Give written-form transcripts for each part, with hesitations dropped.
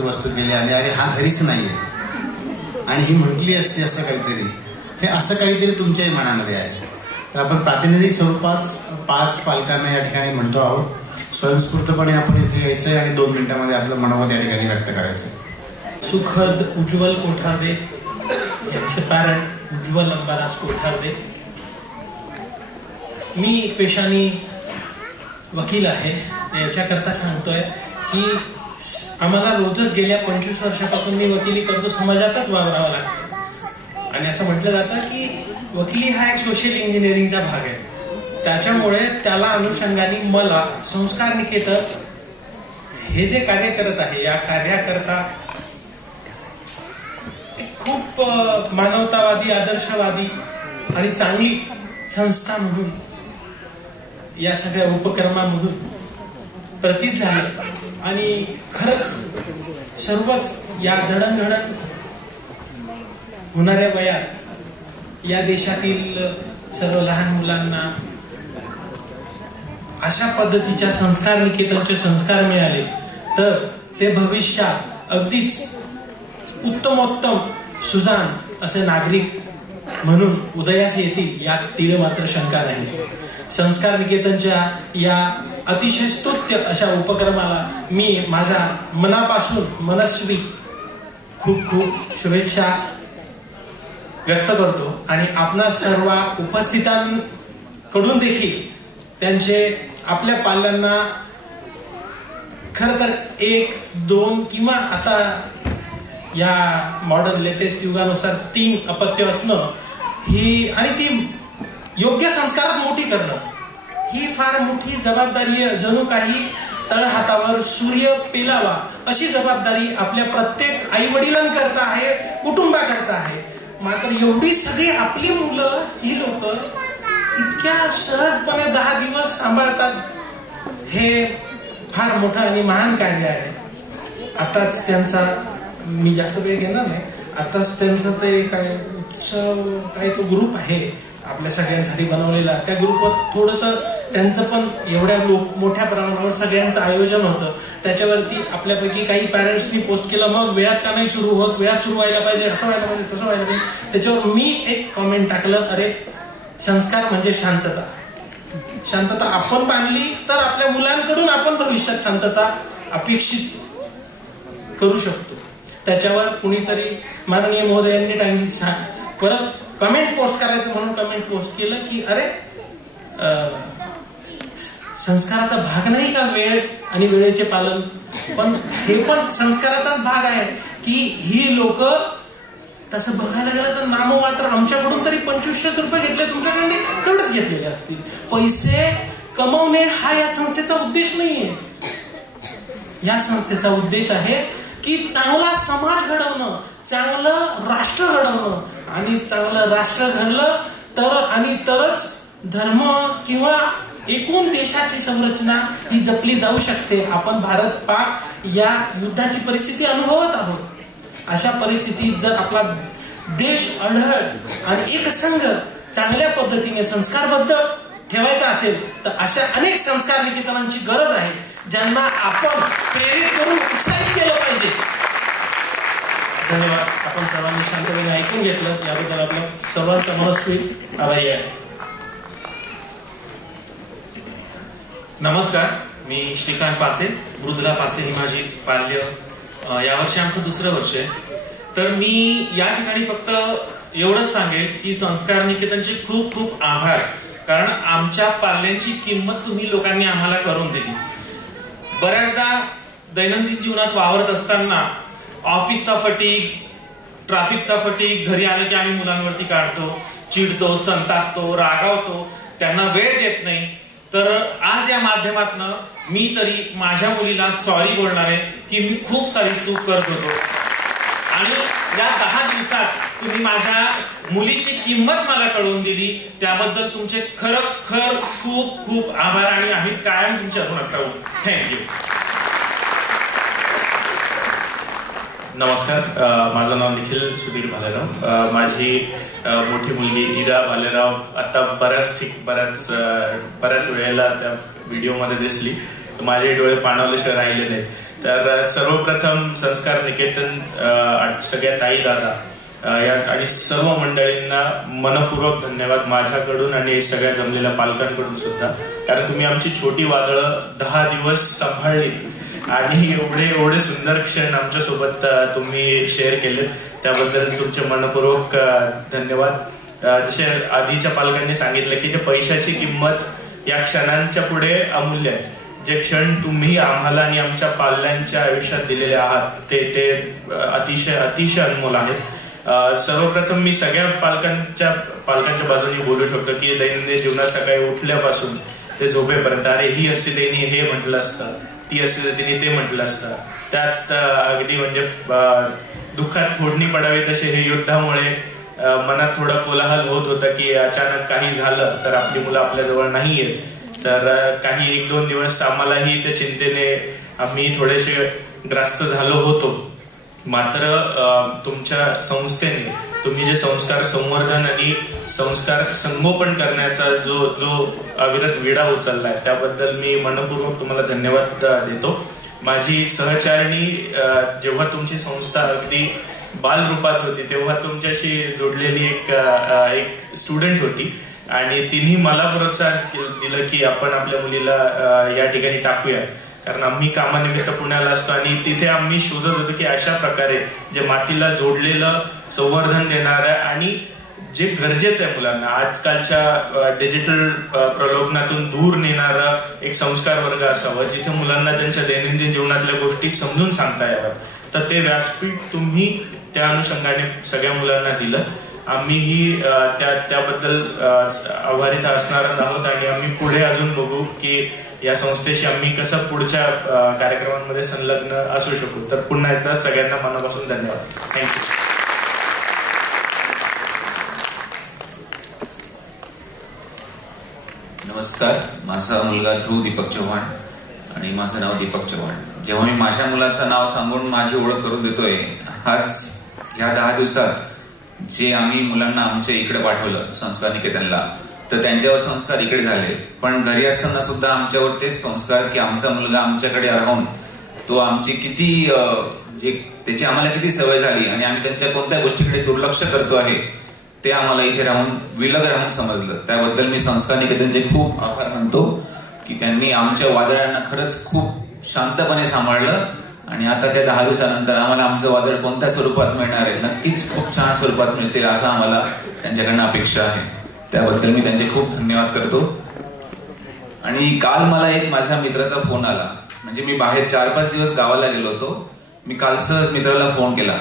वस्तू केली आणि अरे हा घरीच नाहीये आणि ही म्हटली असते असं काहीतरी, हे असं काहीतरी तुमच्याही मनामध्ये आहे. तर आपण प्रातिनिधिक स्वरूपात 5 पालकांना या ठिकाणी म्हणतो आहोत. स्वयंस्फूर्तपणे आपण इथे यायचंय आणि 2 मिनिटांमध्ये आपलं मनोगत या ठिकाणी व्यक्त करायचं. सुखद उज्ज्वल कोठारदे यांचे पॅरेंट उज्ज्वल अंबादास कोठारदे. मी पेशाने वकील आहे. याच्याकरता सांगतोय की आम्हाला रोजच गेल्या 25 वर्षापासून मी वकिली करतो, समाजातच वावरावं लागतं. आणि असं म्हटलं जातं की वकिली हा एक सोशल इंजिनिअरिंगचा भाग आहे. त्याच्यामुळे त्याला अनुषंगाने मला संस्कार निकेतन हे जे कार्य करत आहे, या कार्याकरता खूप मानवतावादी, आदर्शवादी आणि चांगली संस्था म्हणून या सगळ्या उपक्रमामधून प्रतीत झालं. आणि खरंच सर्वच या जडणघडण होणाऱ्या वयात या देशातील सर्व लहान मुलांना अशा पद्धतीच्या संस्कार निकेतनचे संस्कार मिळाले तर ते भविष्यात अगदीच उत्तमोत्तम सुजाण असे नागरिक म्हणून उदयास येतील यात तीळ मात्र शंका नाही. संस्कार निकेतनच्या या अतिशय स्तुत्य अशा उपक्रमाला मी माझ्या मनापासून मनस्वी खूप खूप शुभेच्छा व्यक्त करतो. आणि आपणा सर्व उपस्थितांकडून देखील त्यांचे आपल्या पाल्यांना खरं तर 1, 2 किंवा आता या मॉडर्न लेटेस्ट युगानुसार 3 अपत्य असणं ही आणि ती योग्य संस्कारात मोठी करणं ही फार मोठी जबाबदारी आहे. जणू काही तळहातावर सूर्य पेलावा अशी जबाबदारी आपल्या प्रत्येक आई वडिलांकरता आहे, कुटुंबाकरता आहे. मात्र एवढी सगळी आपली मुलं ही लोक इतक्या सहजपणे 10 दिवस सांभाळतात, हे फार मोठं आणि महान कार्य आहे. आताच त्यांचा मी जास्त वेळ घेणार नाही. आताच त्यांचं ते काय उत्सव काय तो ग्रुप आहे आपल्या सगळ्यांसाठी बनवलेला, त्या ग्रुपवर थोडंसं त्यांचं पण एवढ्या मोठ्या प्रमाणावर सगळ्यांचं आयोजन होतं. त्याच्यावरती आपल्यापैकी काही पॅरेंट्सनी पोस्ट केलं, मग वेळात का नाही सुरू होत, वेळात सुरू व्हायला पाहिजे, असं व्हायला पाहिजे, तसं व्हायला पाहिजे. त्याच्यावर मी एक कॉमेंट टाकलं, अरे संस्कार म्हणजे शांतता. शांतता आपण बांधली तर आपल्या मुलांकडून आपण भविष्यात शांतता अपेक्षित करू शकतो. त्याच्यावर कुणीतरी माननीय महोदयांनी परत कमेंट पोस्ट करायचं म्हणून कमेंट पोस्ट केलं की अरे संस्काराचा भाग नाही का वेळ आणि वेळेचे पालन, पण हे पण संस्काराचाच भाग आहे की ही लोक तसं बघायला गेलं तर नाममात्र आमच्याकडून तरी 2500 रुपये घेतले, तुमच्याकडे तेवढेच घेतलेले असतील. पैसे कमवणे हा या संस्थेचा उद्देश नाहीये. या संस्थेचा उद्देश आहे की चांगला समाज घडवणं, चांगलं राष्ट्र घडवणं. आणि चांगलं राष्ट्र घडलं तर आणि तरच धर्म किंवा एकूण देशाची संरचना ही जपली जाऊ शकते. आपण भारत-पाक या युद्धाची परिस्थिती अनुभवत आहोत. अशा परिस्थितीत जर आपला देश अढळ आणि एकसंघ चांगल्या पद्धतीने संस्कारबद्ध ठेवायचा असेल तर अशा अनेक संस्कार निकेतनांची गरज आहे, ज्यांना आपण प्रेरित करून उत्साहित केलं पाहिजे. धन्यवाद. आपण सर्वांनी शांतपणे ऐकून घेतलं याबद्दल आपल्या सर्वांचा मनस्वी आभारी आहे. नमस्कार, मी श्रीकांत पासे. मृदुला पासे ही माझी पाल्य. यावर्षी आमचं 2रं वर्ष आहे. तर मी या ठिकाणी फक्त एवढंच सांगेल की संस्कार निकेतनचे खूप खूप आभार, कारण आमच्या पाल्यांची किंमत तुम्ही लोकांनी आम्हाला करून दिली. बऱ्याचदा दैनंदिन जीवनात वावरत असताना ऑफिसचा फटीग, ट्रॅफिकचा फटीग, घरी आलं की आम्ही मुलांवरती काढतो, चिडतो, संतापतो, रागावतो, त्यांना वेळ देत नाही. तर आज या माध्यमातनं मी तरी माझ्या मुलीला सॉरी बोलणार आहे की मी खूप सारी चूक करत होतो आणि या 10 दिवसात तुम्ही माझ्या मुलीची किंमत मला कळवून दिली, त्याबद्दल तुमचे खरखर खूप खूप आभार आणि आम्ही कायम तुमच्या ऋणात राहू. थँक्यू. नमस्कार, माझं नाव निखिल सुधीर भालेराव. माझी मोठी मुलगी इरा भालेराव आता बऱ्याच वेळेला त्या व्हिडिओमध्ये दिसली. माझे डोळे पाणावल्याशिवाय राहिले नाहीत. तर सर्वप्रथम संस्कार निकेतन सगळ्या ताई दादा आणि सर्व मंडळींना मनपूर्वक धन्यवाद माझ्याकडून आणि सगळ्या जमलेल्या पालकांकडून सुद्धा, कारण तुम्ही आमची छोटी वादळं 10 दिवस सांभाळलीत आणि एवढे सुंदर क्षण आमच्या सोबत तुम्ही शेअर केलेत, त्याबद्दल तुमचे मनपूर्वक धन्यवाद। जसे आधीच्या पालकांनी सांगितलं की ते पैशाची किंमत या क्षणांच्या पुढे अमूल्य आहे। जे क्षण तुम्ही आम्हाला आणि आमच्या पाल्यांच्या आयुष्यात दिलेले आहात ते अतिशय अतिशय अनमोल आहेत। सर्वप्रथम मी सगळ्या पालकांच्या बाजूने बोलू शकतो की दैनंदिन जीवनात सकाळी उठल्यापासून ते झोपेपर्यंत अरे ही असते त्यांनी हे म्हटलं असतं, ती असते तिने ते म्हटलं असतं, त्यात अगदी म्हणजे दुःखात फोडणी पडावी तसे हे युद्धामुळे मनात थोडा कोलाहल होत होता की अचानक काही झालं तर आपली मुलं आपल्या जवळ नाही येत, तर काही 1-2 दिवस आम्हालाही त्या चिंतेने आम्ही थोडेसे ग्रास्त झालो होतो। मात्र तुमच्या संस्थेने तुम्ही जे संस्कार संवर्धन आणि संस्कार संगोपन करण्याचा जो अविरत विडा उचललाय त्याबद्दल मी मनपूर्वक तुम्हाला धन्यवाद देतो। माझी सहचारिणी जेव्हा तुमची संस्था अगदी बालरूपात होती तेव्हा तुमच्याशी जोडलेली एक स्टुडंट होती आणि तिने मला प्रोत्साहन दिलं की आपण आपल्या मुलीला या ठिकाणी टाकूया, कारण आम्ही कामानिमित्त पुण्याला असतो आणि तिथे आम्ही शोधत होतो की अशा प्रकारे जे मातीला जोडलेलं संवर्धन देणारं आणि जे गरजेचं आहे मुलांना आजकालच्या डिजिटल प्रलोभनातून दूर नेणारं एक संस्कार वर्ग असावं जिथे मुलांना त्यांच्या दैनंदिन जीवनातल्या गोष्टी समजून सांगता याव्यात, तर ते व्यासपीठ तुम्ही त्या अनुषंगाने सगळ्या मुलांना दिलं। आम्हीही त्याबद्दल आभारी असणारच आहोत आणि आम्ही पुढे अजून बघू की या संस्थेशी आम्ही कसं पुढच्या कार्यक्रमांमध्ये संलग्न असू शकू। तर पुन्हा एकदा सगळ्यांना मनापासून धन्यवाद। थँक्यू। नमस्कार, माझा मुलगा ध्रुव दीपक चव्हाण आणि माझं नाव दीपक चव्हाण। जेव्हा मी माझ्या मुलाचं नाव सांगून माझी ओळख करून देतोय, आज ह्या 10 दिवसात जे आम्ही मुलांना आमच्या इकडे पाठवलं संस्कार निकेतनला, तर त्यांच्यावर संस्कार इकडे झाले, पण घरी असताना सुद्धा आमच्यावर तेच संस्कार की आमचा मुलगा आमच्याकडे राहून तो आमची किती त्याची आम्हाला किती सवय झाली आणि आम्ही त्यांच्या कोणत्या गोष्टीकडे दुर्लक्ष करतो आहे ते आम्हाला इथे राहून विलग राहून समजलं। त्याबद्दल मी संस्कार निकेतनचे खूप आभार मानतो की त्यांनी आमच्या वादळांना खरंच खूप शांतपणे सांभाळलं आणि आता त्या 10 दिवसानंतर आम्हाला आमचं वादळ कोणत्या स्वरूपात मिळणार आहे नक्कीच खूप छान स्वरूपात मिळतील असं आम्हाला त्यांच्याकडनं अपेक्षा आहे। त्याबद्दल मी त्यांचे खूप धन्यवाद करतो। आणि काल मला एक माझ्या मित्राचा फोन आला, म्हणजे मी बाहेर 4-5 दिवस गावाला गेलो होतो, मी काल सहज मित्राला फोन केला,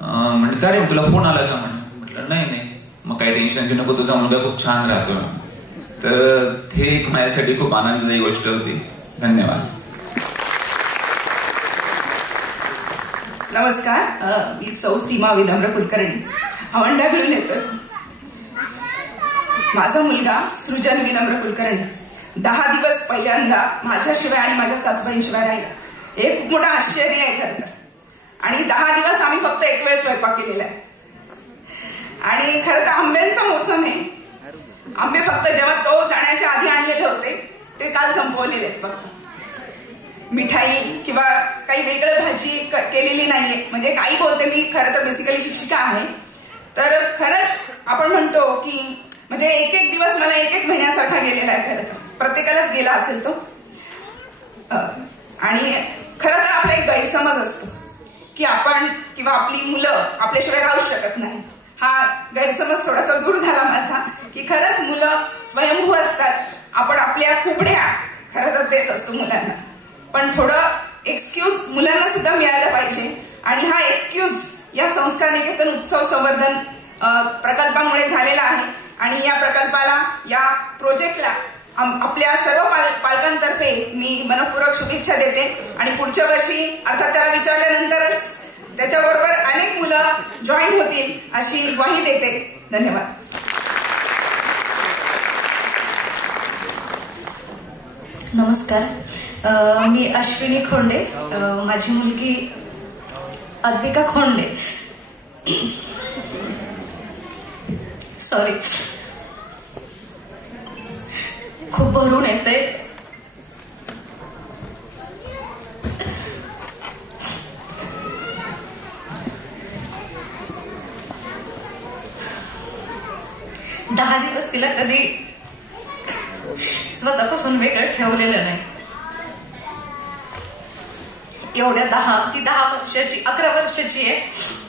म्हणजे काय रे तुला फोन आला का? म्हटलं नाही। मग काही टेन्शन घेऊ नको, तुझा मुलगा खूप छान राहतो। तर ते एक माझ्यासाठी खूप आनंददायी गोष्ट होती। धन्यवाद। नमस्कार, मी सौ सीमा विनम्र कुलकर्णी, औंढ्याकडून येतोय। माझा मुलगा सृजन विनम्र कुलकर्णी 10 दिवस पहिल्यांदा माझ्याशिवाय आणि माझ्या सासूबाईंशिवाय राहिला। हे खूप मोठं आश्चर्य आहे खरं तर। आणि 10 दिवस आम्ही फक्त एक वेळ स्वयंपाक केलेला आहे। आणि खरं तर आंब्यांचा मोसम आहे, आंबे फक्त जेव्हा तो जाण्याच्या आधी आणलेले होते ते काल संपवलेले आहेत फक्त। मिठाई किंवा काही वेगळं भाजी केलेली नाहीये। म्हणजे काही बोलते, मी खरं तर बेसिकली शिक्षिका आहे, तर खरंच आपण म्हणतो की म्हणजे एक दिवस मला 1 महिन्यासारखा गेलेला आहे, खरं तर प्रत्येकालाच गेला असेल तो। आणि खरं तर आपला एक गैरसमज असतो की आपण किंवा आपली मुलं आपल्याशिवाय राहू शकत नाही। हा गैरसमज थोडासा दूर झाला माझा की खरंच मुलं स्वयंभू असतात, आपण आपल्या कुबड्या खरं तर देत असतो मुलांना, पण थोडं एक्सक्यूज मुलांना सुद्धा मिळायला पाहिजे। आणि हा एक्सक्यूज या संस्कार निकेतन उत्सव संवर्धन प्रकल्पामुळे झालेला आहे। आणि या प्रकल्पाला, या प्रोजेक्टला आपल्या सर्व पालकांतर्फे मी मनपूर्वक शुभेच्छा देते। आणि पुढच्या वर्षी अर्थात त्याला विचारल्यानंतरच त्याच्याबरोबर अनेक मुलं जॉईन होतील अशी ग्वाही देते। धन्यवाद। नमस्कार, मी अश्विनी खोंडे, माझी मुलगी अद्विका खोंडे, सॉरी खूप भरून येते। 10 दिवस तिला कधी स्वतःपासून वेगळं ठेवलेलं नाही. एवढ्या 10 वर्षाची 11 वर्षाची आहे,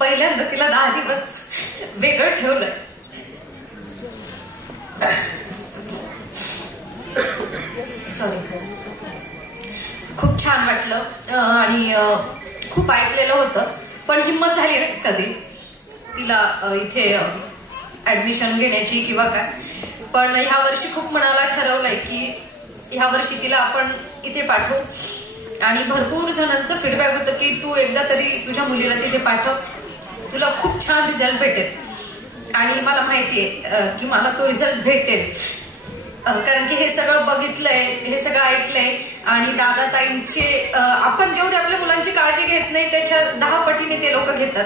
पहिल्यांदा तिला 10 दिवस वेगळं ठेवलंय. सॉरी. खूप छान वाटलं आणि खूप ऐकलेलं होतं, पण हिंमत झाली नाही कधी तिला इथे ऍडमिशन घेण्याची किंवा काय. पण ह्या वर्षी खूप मनाला ठरवलंय की ह्या वर्षी तिला आपण इथे पाठवू. आणि भरपूर जणांचं फीडबॅक होतं की तू एकदा तरी तुझ्या मुलीला तिथे पाठव, तुला खूप छान रिझल्ट भेटेल. आणि मला माहितीये की मला तो रिझल्ट भेटेल, कारण की हे सगळं बघितलंय, हे सगळं ऐकलंय. आणि दादा ताईंचे आपण जेवढी आपल्या मुलांची काळजी घेत नाही त्याच्या 10 पटीने ते लोक घेतात.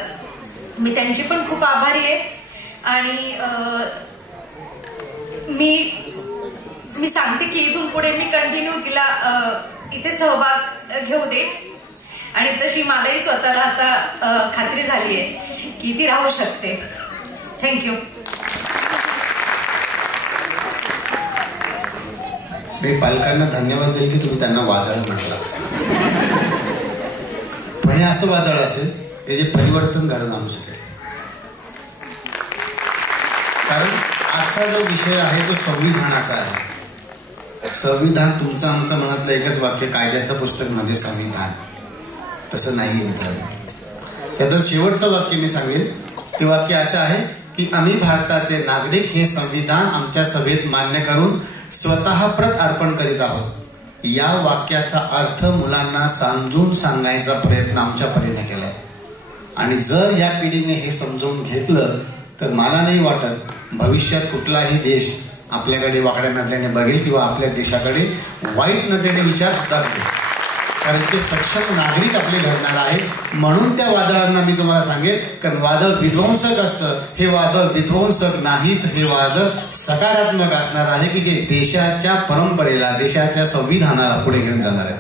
मी त्यांची पण खूप आभारी आहे. आणि मी सांगते की इथून पुढे मी कंटिन्यू तिला इथे सहभाग घेऊ दे. आणि तशी मलाही स्वतःला आता खात्री झाली आहे की ती राहू शकते. थँक्यू. मी पालकांना धन्यवाद देईल की तुम्ही त्यांना वादळ म्हटला. पण हे असं वादळ असेल की जे परिवर्तन घडून आणू शकेल. कारण आजचा जो विषय आहे तो संविधानाचा आहे. संविधान तुमचं आमचं मनातलं एकच वाक्य, कायद्याचं पुस्तक म्हणजे संविधान. तसं नाही मित्रांनो. त्यातलं शेवटचं वाक्य मी सांगेल ते वाक्य असं आहे की आम्ही भारताचे नागरिक हे संविधान आमच्या सभेत मान्य करून स्वतः प्रत अर्पण करीत आहोत. या वाक्याचा अर्थ मुलांना समजून सांगायचा प्रयत्न आमच्या परीने केलाय. आणि जर या पिढीने हे समजून घेतलं तर मला नाही वाटत भविष्यात कुठलाही देश आपल्याकडे वाकड्या नजरेने बघेल किंवा आपल्या देशाकडे वाईट नजरेने विचार सुद्धा करेल. कारण ते सक्षम नागरिक आपले घडणार आहे. म्हणून त्या वादळांना मी तुम्हाला सांगेल, कारण वादळ विध्वंसक असतं, हे वादळ विध्वंसक नाहीत, हे वादळ सकारात्मक असणार आहे की जे देशाच्या परंपरेला, देशाच्या संविधानाला पुढे घेऊन जाणार आहे.